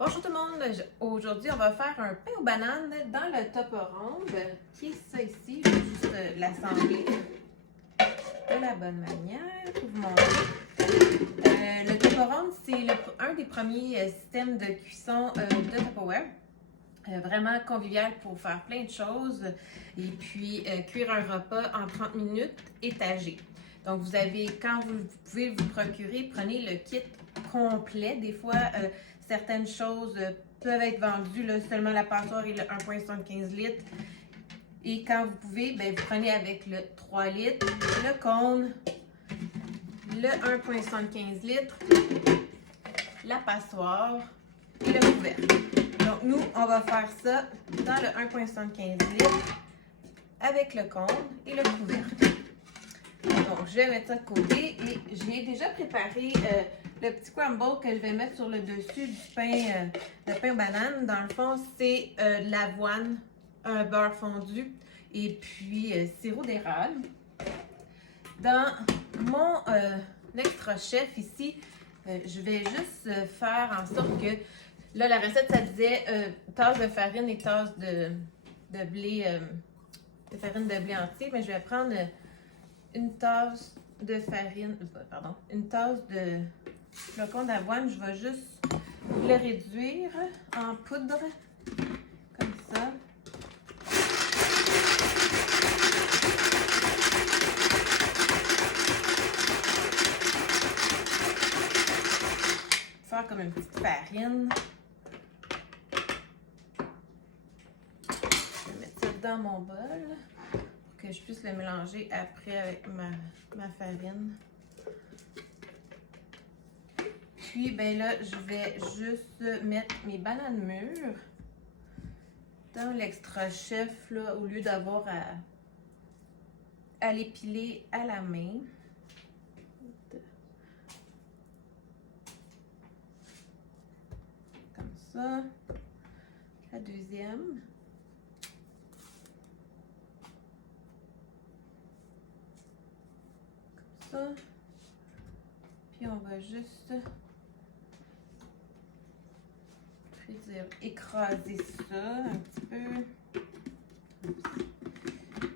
Bonjour tout le monde, aujourd'hui on va faire un pain aux bananes dans le top ronde qui est ça ici. Je vais juste l'assembler de la bonne manière pour vous montrer. Le top ronde c'est un des premiers systèmes de cuisson de Tupperware. Vraiment convivial pour faire plein de choses et puis cuire un repas en 30 minutes étagé. Donc vous avez, quand vous pouvez vous procurer, prenez le kit complet. Des fois, certaines choses peuvent être vendues, là, seulement la passoire et le 1,75 litres. Et quand vous pouvez, ben, vous prenez avec le 3 litres, le cône, le 1,75 litres, la passoire et le couvercle. Donc nous, on va faire ça dans le 1,75 litres avec le cône et le couvercle. Donc je vais mettre ça de côté et j'ai déjà préparé le petit crumble que je vais mettre sur le dessus du pain, le pain aux bananes. Dans le fond, c'est de l'avoine, un beurre fondu et puis sirop d'érable. Dans mon extra chef ici, je vais juste faire en sorte que, là la recette ça disait tasse de farine et tasse de blé, de farine de blé entier, mais je vais prendre une tasse de farine, pardon, une tasse de flocons d'avoine. Je vais juste le réduire en poudre, comme ça. Faire comme une petite farine. Je vais mettre ça dans mon bol pour que je puisse le mélanger après avec ma farine. Puis, ben là, je vais juste mettre mes bananes mûres dans l'extra chef, là, au lieu d'avoir à les piler à la main. Comme ça. La deuxième. Comme ça. Puis, on va juste écraser ça un petit peu.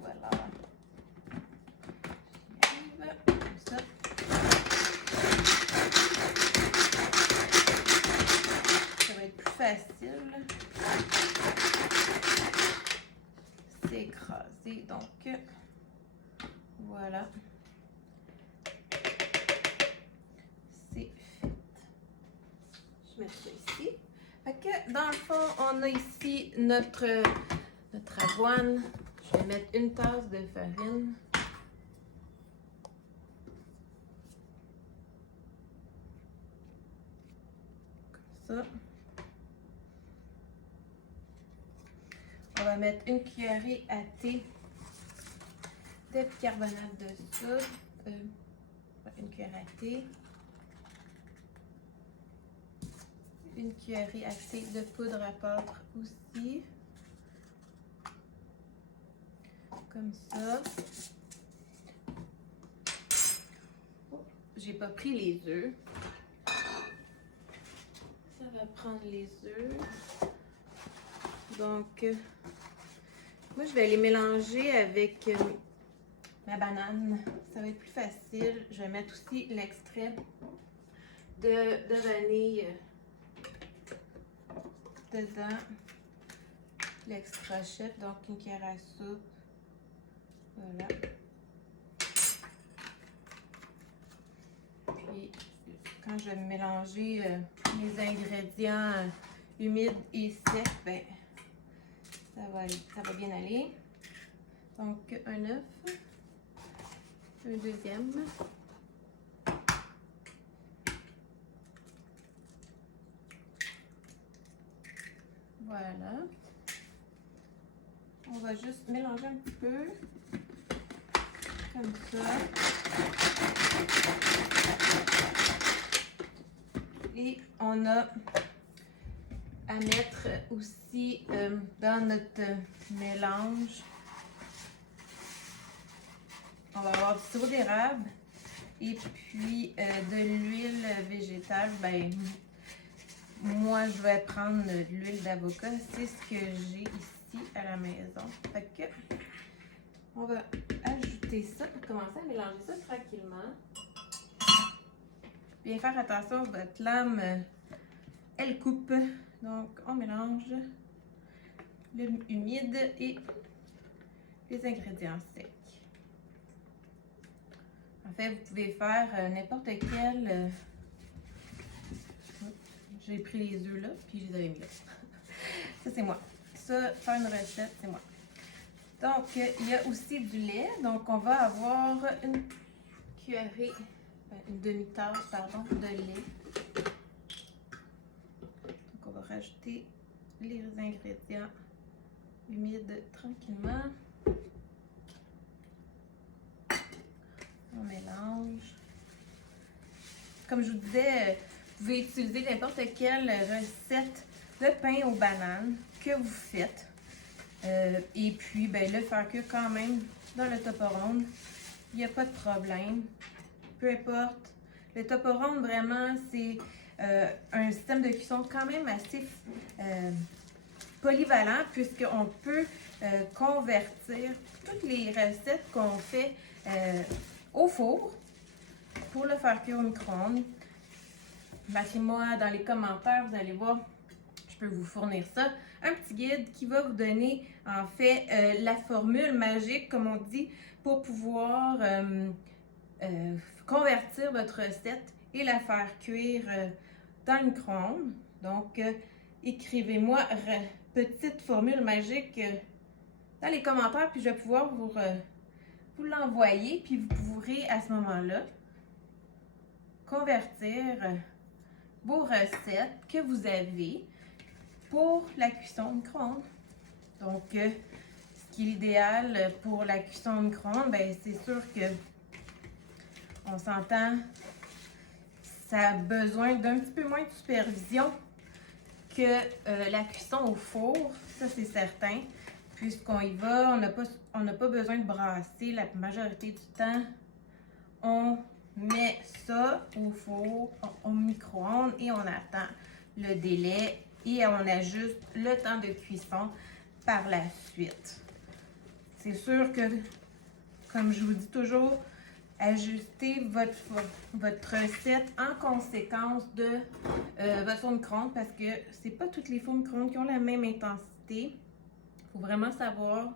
Voilà. J'y arrive. Comme ça. Ça va être plus facile. C'est écrasé. Donc, voilà. C'est fait. Je mets ça ici. Fait que dans le fond, on a ici notre avoine. Je vais mettre une tasse de farine. Comme ça. On va mettre une cuillerée à thé de bicarbonate de soude. Une cuillerée à thé. Une cuillerée à thé de poudre à pâte aussi. Comme ça. Oh, j'ai pas pris les œufs. Ça va prendre les œufs. Donc, moi je vais les mélanger avec ma banane. Ça va être plus facile. Je vais mettre aussi l'extrait de vanille dedans. L'extra chef, donc une cuillère à soupe. Voilà. Puis, quand je vais mélanger les ingrédients humides et secs, ben, ça va bien aller. Donc, un œuf, un deuxième. Voilà. On va juste mélanger un petit peu. Comme ça. Et on a à mettre aussi dans notre mélange, on va avoir du sirop d'érable et puis de l'huile végétale. Ben, moi, je vais prendre de l'huile d'avocat. C'est ce que j'ai ici à la maison. Fait que, on va ajouter ça pour commencer à mélanger ça tranquillement. Bien faire attention, votre lame, elle coupe. Donc, on mélange l'humide et les ingrédients secs. En fait, vous pouvez faire n'importe quel... j'ai pris les œufs là, puis je les avais mis là. Ça, c'est moi. Ça, faire une recette, c'est moi. Donc, il y a aussi du lait. Donc, on va avoir une cuillerée, une demi-tasse, pardon, de lait. Donc, on va rajouter les ingrédients humides tranquillement. On mélange. Comme je vous disais, vous pouvez utiliser n'importe quelle recette de pain aux bananes que vous faites. Et puis, ben, le faire cuire quand même dans le Tupperware. Il n'y a pas de problème. Peu importe. Le Tupperware, vraiment, c'est un système de cuisson quand même assez polyvalent puisqu'on peut convertir toutes les recettes qu'on fait au four pour le faire cuire au micro-ondes. Marquez-moi dans les commentaires, vous allez voir, je peux vous fournir ça. Un petit guide qui va vous donner en fait la formule magique, comme on dit, pour pouvoir convertir votre recette et la faire cuire dans le micro-ondes. Donc, écrivez-moi petite formule magique dans les commentaires, puis je vais pouvoir vous l'envoyer, puis vous pourrez à ce moment-là convertir vos recettes que vous avez pour la cuisson au micro-ondes. Donc, ce qui est l'idéal pour la cuisson au micro-ondes, ben, c'est sûr que on s'entend, ça a besoin d'un petit peu moins de supervision que la cuisson au four, ça c'est certain. Puisqu'on y va, on n'a pas besoin de brasser la majorité du temps. On met ça au four, au micro-ondes et on attend le délai et on ajuste le temps de cuisson par la suite. C'est sûr que, comme je vous dis toujours, ajustez votre recette en conséquence de votre four micro-ondes parce que c'est pas toutes les fours micro-ondes qui ont la même intensité. Il faut vraiment savoir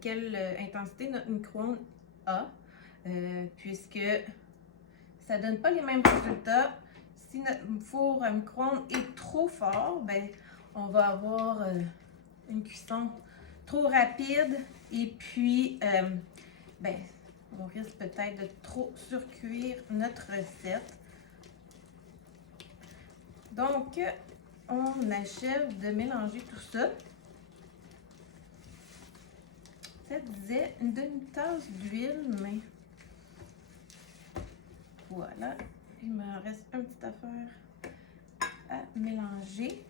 quelle intensité notre micro-ondes a, puisque ça ne donne pas les mêmes résultats. Si notre four à micro-ondes est trop fort, ben, on va avoir une cuisson trop rapide et puis ben, on risque peut-être de trop surcuire notre recette. Donc, on achève de mélanger tout ça. Ça disait une demi-tasse d'huile, mais voilà. Il me reste une petite affaire à mélanger.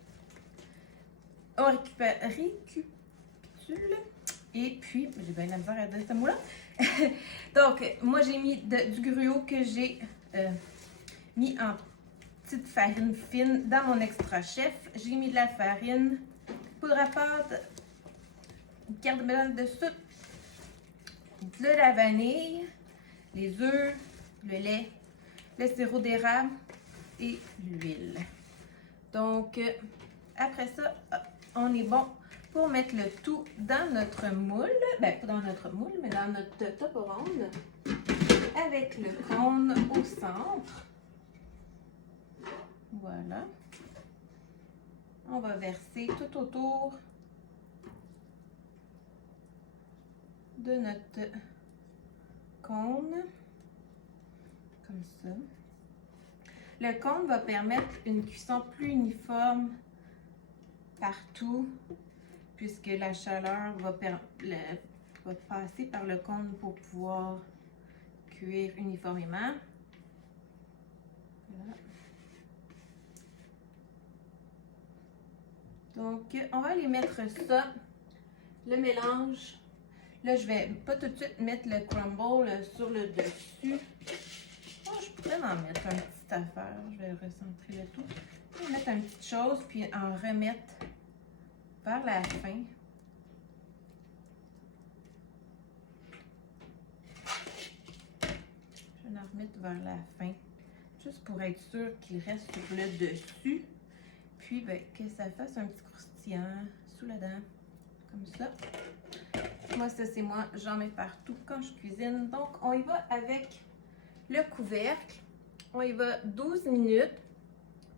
On récapitule. Et puis, j'ai bien la misère à dire ce mot-là. Donc, moi, j'ai mis du gruau que j'ai mis en petite farine fine dans mon extra chef. J'ai mis de la farine, poudre à pâte, une carte de melon de sucre, de la vanille, les œufs, le lait, le sirop d'érable et l'huile. Donc, après ça, on est bon pour mettre le tout dans notre moule. Ben, pas dans notre moule, mais dans notre Tupperware avec le cône au centre. Voilà. On va verser tout autour de notre cône, comme ça. Le cône va permettre une cuisson plus uniforme partout, puisque la chaleur va passer par le cône pour pouvoir cuire uniformément. Voilà. Donc, on va aller mettre ça, le mélange. Là, je vais pas tout de suite mettre le crumble sur le dessus. Oh, je pourrais en mettre une petite affaire. Je vais recentrer le tout. Je vais mettre mettre une petite chose puis en remettre vers la fin. Je vais en remettre vers la fin, juste pour être sûr qu'il reste sur le dessus. Puis, ben, que ça fasse un petit croustillant sous la dent, comme ça. Moi, ça, c'est moi, j'en mets partout quand je cuisine. Donc, on y va avec le couvercle. On y va 12 minutes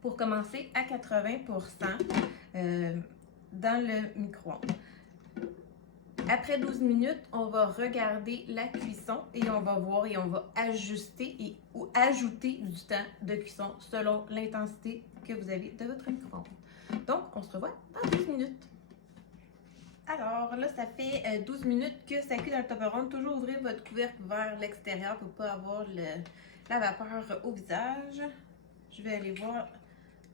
pour commencer à 80% dans le micro-ondes. Après 12 minutes, on va regarder la cuisson et on va voir et on va ajuster ou ajouter du temps de cuisson selon l'intensité que vous avez de votre micro-ondes. Donc, on se revoit dans 12 minutes. Alors là, ça fait 12 minutes que ça cuit dans le tupperware. Toujours ouvrir votre couvercle vers l'extérieur pour ne pas avoir la vapeur au visage. Je vais aller voir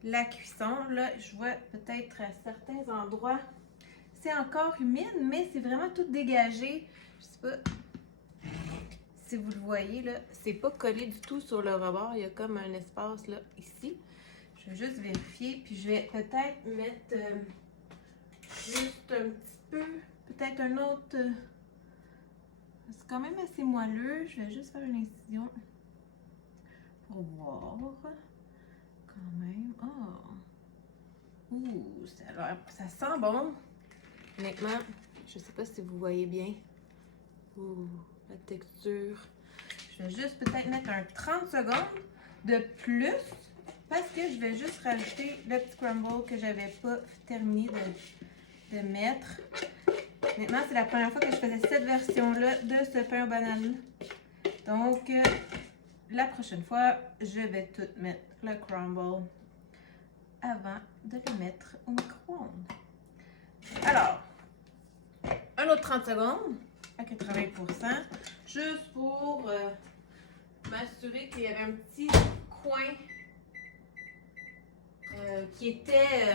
la cuisson. Là, je vois peut-être à certains endroits, c'est encore humide, mais c'est vraiment tout dégagé. Je sais pas si vous le voyez, là, c'est pas collé du tout sur le rebord. Il y a comme un espace là, ici. Je vais juste vérifier, puis je vais peut-être mettre juste un petit peu, peut-être un autre. C'est quand même assez moelleux. Je vais juste faire une incision pour voir. Quand même. Oh! Ouh, ça sent bon. Honnêtement, je sais pas si vous voyez bien. Ouh, la texture. Je vais juste peut-être mettre un 30 secondes de plus parce que je vais juste rajouter le petit crumble que j'avais pas terminé de mettre. Maintenant, c'est la première fois que je faisais cette version-là de ce pain aux bananes. Donc, la prochaine fois, je vais tout mettre le crumble avant de le mettre au micro-ondes. Alors, un autre 30 secondes à 80%, juste pour m'assurer qu'il y avait un petit coin qui était,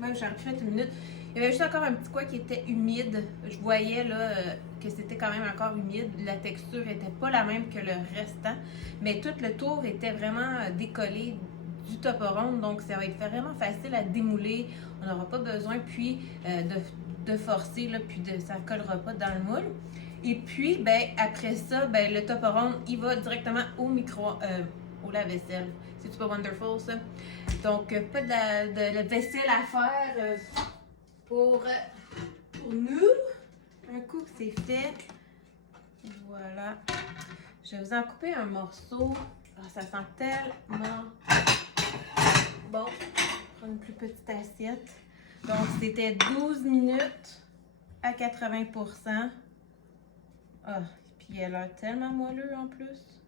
même j'aurais pu mettre une minute, il y avait juste encore un petit coin qui était humide. Je voyais là que c'était quand même encore humide. La texture n'était pas la même que le restant, mais tout le tour était vraiment décollé du tupperware, donc ça va être vraiment facile à démouler. On n'aura pas besoin puis de forcer, là, puis ça ne collera pas dans le moule. Et puis, ben, après ça, ben, le tupperware, il va directement au au lave-vaisselle. C'est pas wonderful, ça? Donc, pas de la vaisselle à faire pour nous. Un coup que c'est fait, voilà. Je vais vous en couper un morceau. Oh, ça sent tellement bon. Prendre une plus petite assiette. Donc, c'était 12 minutes à 80%. Ah, puis elle a l'air tellement moelleux en plus.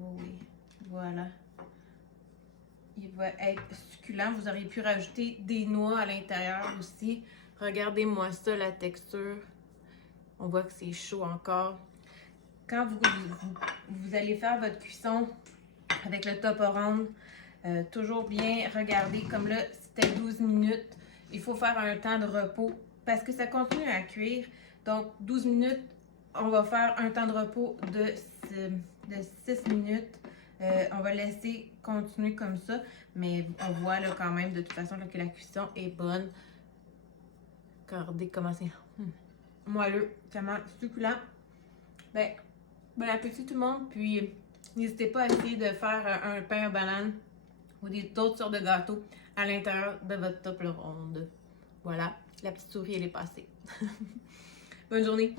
Oh oui, voilà. Il va être succulent. Vous auriez pu rajouter des noix à l'intérieur aussi. Regardez-moi ça, la texture. On voit que c'est chaud encore. Quand vous allez faire votre cuisson avec le tupperware, toujours bien regarder. Comme là, c'était 12 minutes. Il faut faire un temps de repos parce que ça continue à cuire. Donc, 12 minutes, on va faire un temps de repos de 6 minutes. On va laisser continuer comme ça, mais on voit là quand même de toute façon là, que la cuisson est bonne. Regardez comment c'est moelleux, tellement succulent. Ben, bon appétit tout le monde, puis n'hésitez pas à essayer de faire un pain aux bananes ou d'autres sortes de gâteaux à l'intérieur de votre tupperware. Voilà, la petite souris elle est passée. Bonne journée!